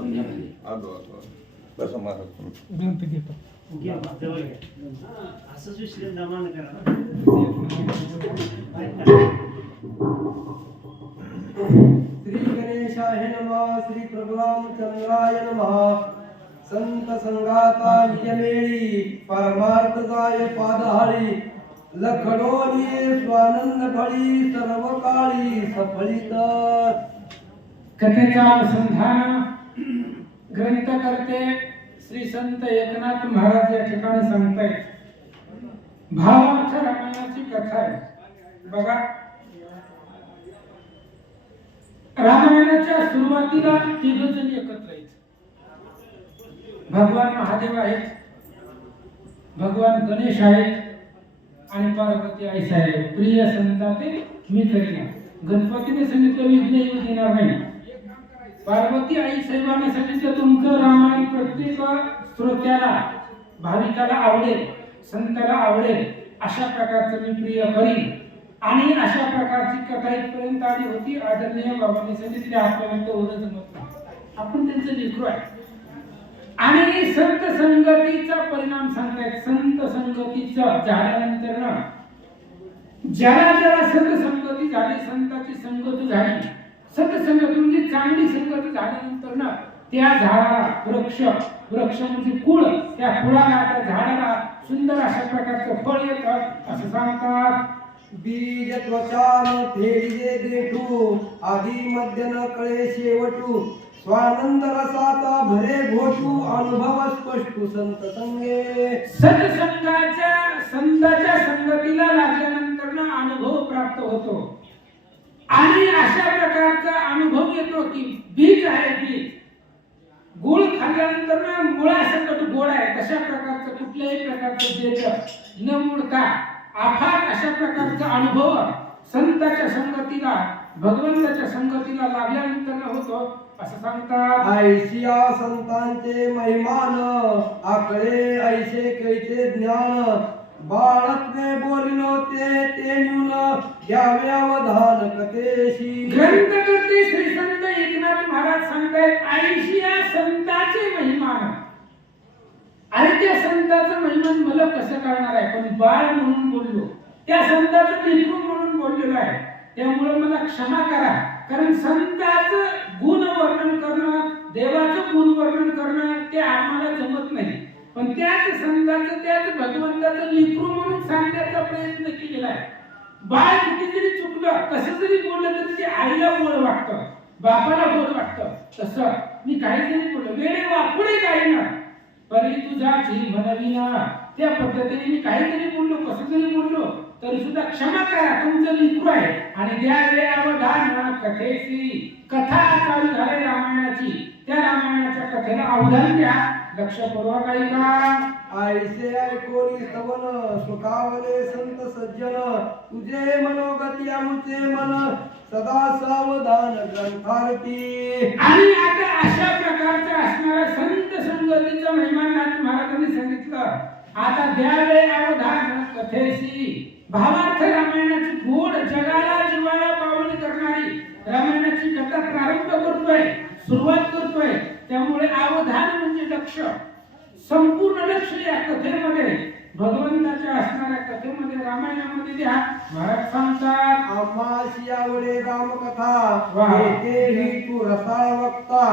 आलो बस महाराज ग्रंथ घेतो असंच विश्लेषण जमा करा. श्री गणेशाय नमः. श्री प्रभुरामचंद्राय नमः. संत संगाता निजमेळी परमार्थ जाय पादहाळी लखडोनी स्वानंद फळी सर्व काळी सफळीत. कथेचा अनुसंधान ग्रंथकर्ते श्री संत एकनाथ महाराज या ठिकाणी सांगतायत. भावार्थ रामायणाची कथा आहे. बघा, रामायणाच्या सुरुवातीला तिघ जण एकत्र आहेत. भगवान महादेव आहेत, भगवान गणेश आहेत आणि पार्वती आई साहेब. प्रिय संताते मी करीना. गणपतीने सांगितलं विघ्न येऊ देणार नाही. पार्वती आई साहेबांना सांगितलं तुमचं रामायण प्रत्येक श्रोत्याला भाविकाला आवडेल, संताला आवडेल अशा प्रकारचं मी प्रिय करीन. आणि अशा प्रकारची कथा इथपर्यंत आली होती. आदरणीय बाबांनी सांगितले आपल्याला तेवढं जमत नाही, आपण त्यांचं लेकरू आहे. आणि संत संगतीचा परिणाम सांगतायत. संत संगतीचा झाल्यानंतर ना ज्याला ज्याला संत संगती झाली, संताची संगत झाली, संत संगत म्हणजे चांगली संगत झाल्यानंतर ना त्या झाडाला वृक्ष म्हणजे कुळ, त्या कुळाला त्या झाडाला सुंदर अशा प्रकारचं फळ येतं असं सांगतात. बीज त्वचान फेडिले देठू आधी मध्य न कळे शेवटू स्वानंद रसाचा भरे घोटू अनुभव स्पष्टू संत संगे. संताच्या संगतीला लागल्यानंतर ना अनुभव प्राप्त होतो. आणि अशा प्रकारचा अनुभव येतो की बीज आहे, बीज गुळ खाल्ल्यानंतर ना मुळासकट गोड आहे. तशा प्रकारचं कुठल्याही प्रकारचं देठ न मुडता अफाट अशा प्रकारचा अनुभव संताच्या संगतीला, भगवंताच्या संगतीला लागल्यानंतर होतो असं सांगतात. ऐशिया संतांचे महिमान आकडे ऐसे कैचे ज्ञान बाळत्वे बोलिनो ते न्यून घ्यावे अवधान कथेशी. ग्रंथकर्ते श्री संत एकनाथ महाराज सांगतात ऐशिया संतांचे महिमान. आणि त्या संताचं महिमान मला कसं करणार आहे, पण बाळ म्हणून बोललो, त्या संताचं लेकरू म्हणून बोललेलो आहे, त्यामुळे मला क्षमा करा. कारण संताचं गुण वर्णन करणं, देवाचं गुण वर्णन करणं ते आम्हाला जमत नाही. पण त्याच संताचं, त्याच भगवंताचं लेकरू म्हणून सांगण्याचा प्रयत्न केलेला आहे. बाळ किती जरी चुकलं, कसं जरी बोललं तरी ते आईला गोड वाटतं, बापाला गोड वाटतं. तसं मी काही जरी बोललो, वेळे वापुडे काही ना परी तुझाची म्हणविना, त्या पद्धतीने मी काही जरी बोललो, कसं जरी बोललो तरी सुद्धा क्षमा करा, तुमचं लेकरू आहे. आणि द्यावे अवधान कथेची. कथा चालू झाली रामायणाची, त्या रामायणाच्या कथेला अवधान द्या, लक्षपूर्वक ऐका. ऐसे ऐकोनी स्तवन सुखावले संत सज्जन तुझे मनोगती आमचे मन सदा सावधान ग्रंथार्थी. आणि आता अशा प्रकारचा असणारा संत संगतीचा महिमा नाथ महाराजांनी सांगितलं. आता द्यावे अवधान कथेशी. भावार्थ रामायणाची गोड जगाला जिव्हाळा पावनी करणारी रामायणाची कथा प्रारंभ करतोय, सुरुवात करतोय. त्यामुळे अवधान म्हणजे लक्ष, संपूर्ण लक्ष या कथेमध्ये, भगवंताच्या असणाऱ्या कथेमध्ये, रामायणामध्ये द्या. महाराज सांगतात आम्हाशी आवडे रामकथा येथेही तू रसाळ वक्ता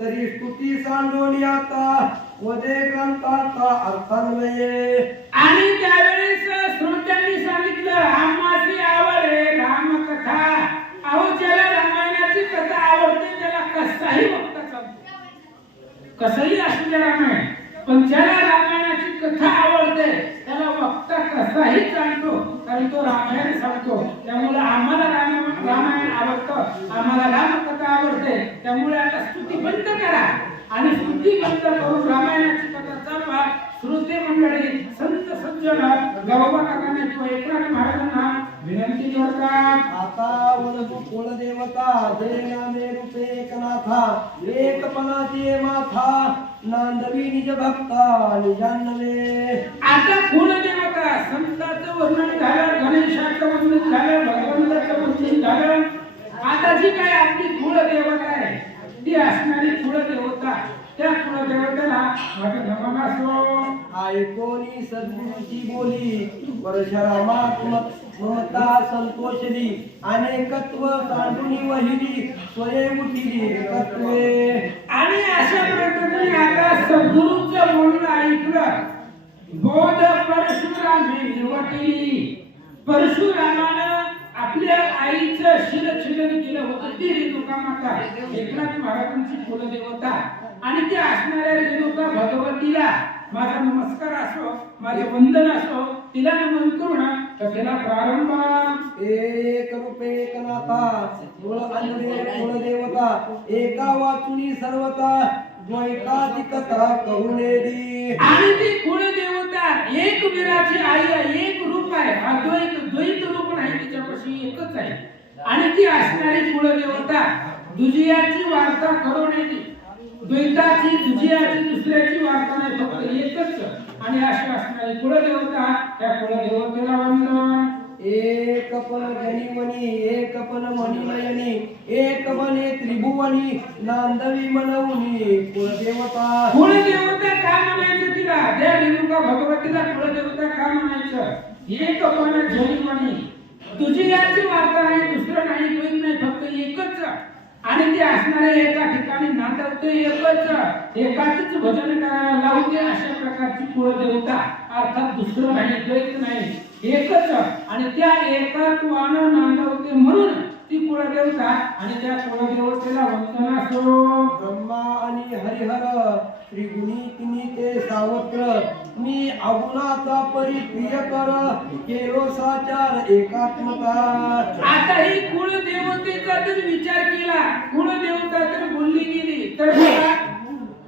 तरी स्तुती सांडोनी आता वदे ग्रंथाचा अर्थान्वये. आणि त्यावेळेस श्रोत्यांनी सांगितलं आम्हाशी आवडे रामकथा. अहो ज्याला रामायणाची कथा आवडते त्याला कसाही वक्ता चालतो, कसंही असू द्या रामायण, पण ज्याला रामायणाची कथा आवडते त्याला वक्ता कसाही चालतो, कारण तो रामायण सांगतो. त्यामुळे आम्हाला रामायण आवडतं, आम्हाला रामकथा आवडते. त्यामुळे आता स्तुती बंद करा आणि स्तुती बंद करून रामायणाची कथा चालवा. श्रोते मंडळी, संत सज्जन गौबा काकांना किंवा एकनाथ महाराजांना विनंती करतात. आता वनसु कुळ देवता जय नामे रूपे एकनाथा एकपणाची माथा नांदवी निज भक्ता निजान्नवे. आता कुळ देवता संतांचं वर्णन झालं, गणेशाचं वर्णन झालं, भगवंताचं वर्णन झालं. आता जी काय आपली कुळ देवता आहे ती असणारी कुळ देवता माझं नमन असो. ऐकोनी सद्गुरूची बोली परशुरामात ममता संतोषली अनेकत्व सांडूनी वहिली स्वये उठिली एकत्वे. आणि अशा प्रकारे आता सद्गुरूचं बोलणं ऐकलं. बोध परशुरामे निवटली. परशुरामानं आपल्या आईचं शिरछेदन केलं होतं. ती रेणुका माता एकनाथ महाराजांची कुलदेवता आणि त्या असणाऱ्या रेणुका भगवतीला माझा नमस्कार असो, माझे वंदन असो. तिला नमन करून कथेला प्रारंभ. एक रूपे एकनाथा मूळ अन्वे कुलदेवता एका वाचुनी सर्वता द्वैताची कथा करुणे दी. आणि ती कुलदेवता एक वीराची आई आहे, एक रूप आहे. अद्वैत द्वैत रूप नाही, तिच्यापाशी एकच आहे. आणि ती असणारी कुलदेवता दुजियाची वार्ता करून येते. द्वैताची दुजियाची दुसऱ्याची वार्ता नाही, फक्त एकच. आणि अशी असणारी कुलदेवता, त्या कुलदेवतेला वंदन. एक पण गणिवनी एक पण मणिनयनी एक बने त्रिभुवनी नांदवी मनवनी कुलदेवता. कुलदेवता का म्हणायचं तिला? त्या रेणुका भगवतीला कुलदेवता का म्हणायचं? एक पण जनिवनी, तुझी याची वार्ता आहे, दुसरं नाही, द्वैत नाही, फक्त एकच. आणि ते असणारे एका ठिकाणी नांदवते एकच, एकाच भजन करायला लावते. अशा प्रकारची कुलदेवता, अर्थात दुसरं नाही, द्वैत नाही, एकच. आणि त्या एकत्वानं नांदवते म्हणून ती कुलदेवता. आणि त्या कुलदेवतेला वंदन असो. ब्रह्मा आणि हरिहर त्रिगुणी तिनी ते सावत्र मी अगुणाचा परिप्रिय कर केलो साचार एकात्मता. आता ही कुलदेवतेचा जर विचार केला, कुलदेवता जर बोलली गेली तर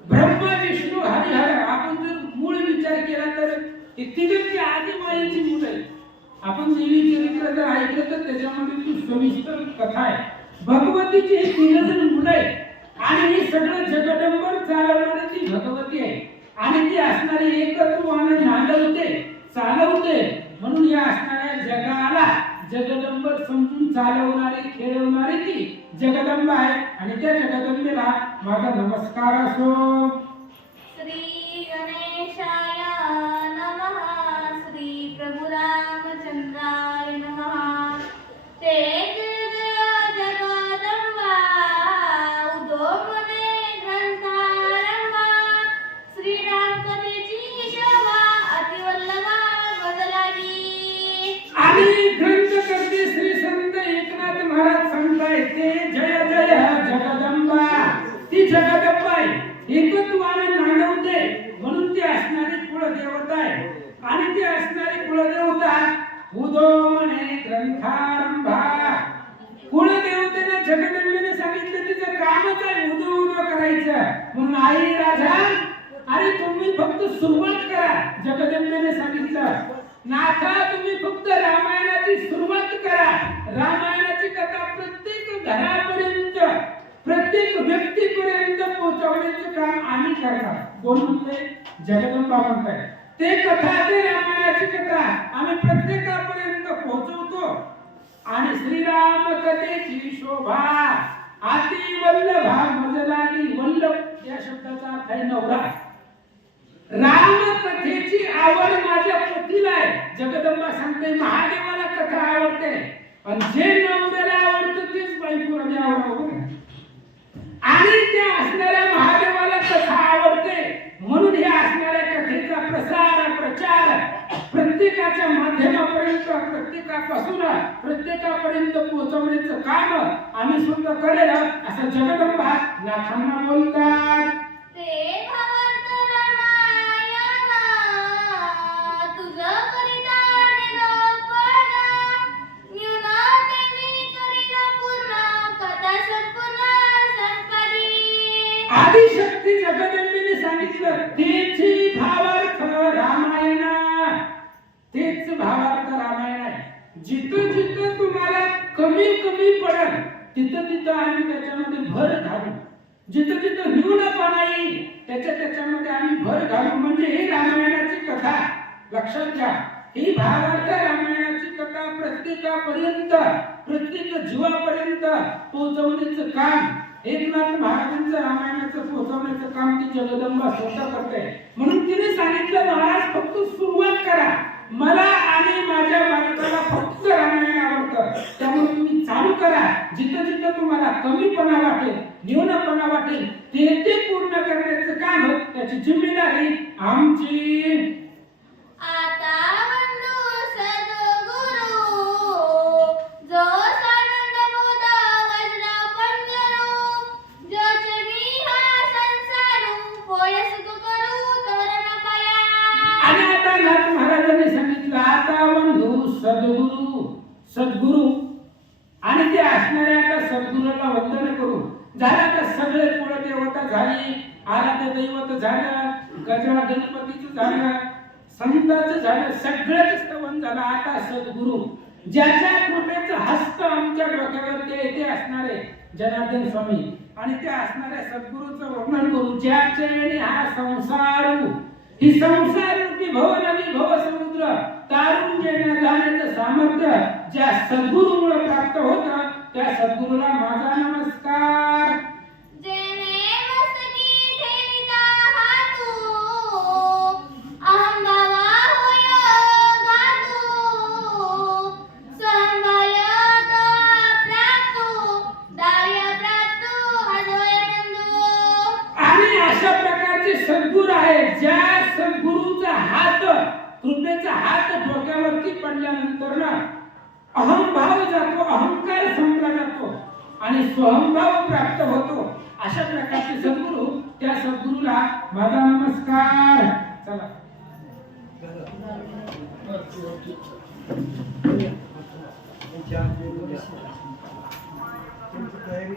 ब्रह्मा विष्णू हरिहर, आपण जर मूळ विचार केला तर तिघांची आदी मायेची मुलं आहेत. आपण देवी चरित्र जर ऐकलं तर त्याच्यामध्ये ती सविस्तर कथा आहे. भगवतीची ही तिघजण मुलं आहेत. आणि हे सगळं जगदंबर चालवणारी ती भगवती आहे. आणि ती असणारी एकत्वानं नांदवते, चालवते. म्हणून या असणाऱ्या जगाला जगदंबर समजून चालवणारी, खेळवणारी ती जगदंबा आहे. आणि त्या जगदंबेला माझा नमस्कार असो. श्री गणेशाय नमः. श्री प्रभु रामचंद्राय नमः. तेज जगदंबा उदोमने ग्रंथारंभा. श्रीराम कथेची शोभा अतिवल्लभा बदलावी. आणि ग्रंथ करते श्री संत एकनाथ महाराज सांगताय ते जय जय जगदंबा. ती जगदंबा आहे, एकत्वानं नांदवते म्हणून ती असणारी कुलदेवता आहे. आणि ती असणारी कुलदेवता उदोमने ग्रंथारंभा. कुलदेवतेने जगदंबेने सांगितलं तिचं कामच आहे उदो उदो करायचं. म्हणून आई राजा, अरे तुम्ही फक्त सुरुवात करा. जगदंबेने सांगितलं नाथा तुम्ही फक्त रामायणाची सुरुवात करा. रामायणाची कथा प्रत्येक घरापर्यंत, प्रत्येक व्यक्तीपर्यंत पोहोचवण्याचं काम आम्ही करणार. कोण म्हणते? जगदंबा म्हणताय. ते कथा, ते रामायणाची कथा आम्ही प्रत्येकापर्यंत पोहोचवतो. आणि श्रीराम कथेची शोभा अति वल्लभा मज लागी. वल्लभ या शब्दाचा अर्थ आहे नवरा. राम कथेची आवड माझ्या पतीला आहे. जगदंबा सांगते महादेवाला कथा आवडते. आणि जे नवऱ्याला आवडतं तेच बायकोला बी आवडावं. आणि त्या असणाऱ्या महादेवाला कथा आवडते म्हणून हे असणाऱ्या कथेचा प्रसार, प्रचार प्रत्येकाच्या माध्यमापर्यंत, प्रत्येकापासून प्रत्येकापर्यंत पोहोचवण्याचं काम आम्ही सुद्धा करेल असं जगदंबा नाथांना बोलतात. ते भावार्थ रामायण तुझं परिधान लोपण. न्यून त्यांनी करीन पूर्ण कथा संपूर्ण संपदी. आदिशक्ती जगदंबेने सांगितलं तेची भावार्थ रामायण. तेच भावार्थ रामायण आहे. जिथं जिथं तुम्हाला कमी कमी पडेल तिथं तिथं आम्ही त्याच्यामध्ये भर घालू. जिथं जिथं न्यूनपणा येईल त्याच्यामध्ये आम्ही भर घालू. म्हणजे ही रामायणाची कथा लक्षात घ्या. ही भावार्थ रामायणाची कथा प्रत्येकापर्यंत, प्रत्येक जीवापर्यंत पोहोचवण्याचं काम एकनाथ महाराजांचं रामायणाचं पोहोचवण्याचं काम ती जगदंबा स्वतः करते. म्हणून तिने सांगितलं महाराज फक्त सुरुवात करा. मला आणि माझ्या बालकाला फक्त रामायण आवडतं, त्यामुळे तुम्ही चालू करा. जिथं जिथं तुम्हाला कमीपणा वाटेल, न्यूनपणा वाटेल, ते पूर्ण करण्याचं काम त्याची जिम्मेदारी आमची. आता वंदू सद्गुरु जो सानंद बोध वज्र पंजरू जो चनी हा संसारू पोय सुख करू तोरण पाया. आणि आता नाथ महाराजांनी सांगितलं आता बंधू सद्गुरु आणि ते असणाऱ्या आता सद्गुरूला वंदन करू. झालं आता सगळे कुळदेवता झाली, आराध्य दैवत झालं, गजरा गणपतीचं झालं, संतांचं झालं, सगळंच स्तवन झालं. आता सद्गुरु ज्याच्या कृपेचं हस्त आमच्या डोक्यावर ते असणारे जनार्दन स्वामी आणि त्या असणाऱ्या सद्गुरूचं वर्णन करू. ज्याचे हा संसार ही संसार रूपी भव नदी भव समुद्र तारून जाण्याचं सामर्थ्य ज्या सद्गुरूमुळे प्राप्त होतं त्या सद्गुरूला माझा नमस्कार. जेने मस्तकी ठेविता हातू अहं भावा होय घातू संभाय तो प्राप्तू दाय प्राप्तू अजोय नंदू. आणि अशा प्रकारचे सद्गुरू आहेत ज्या सद्गुरूचा हात कृपेचा हात डोक्यावरती पडल्यानंतर ना अहंभाव जातो, अहंकार संपला जातो आणि स्वहंभाव प्राप्त होतो. अशा प्रकारचे सद्गुरू त्या सद्गुरूला माझा नमस्कार. चला तयारी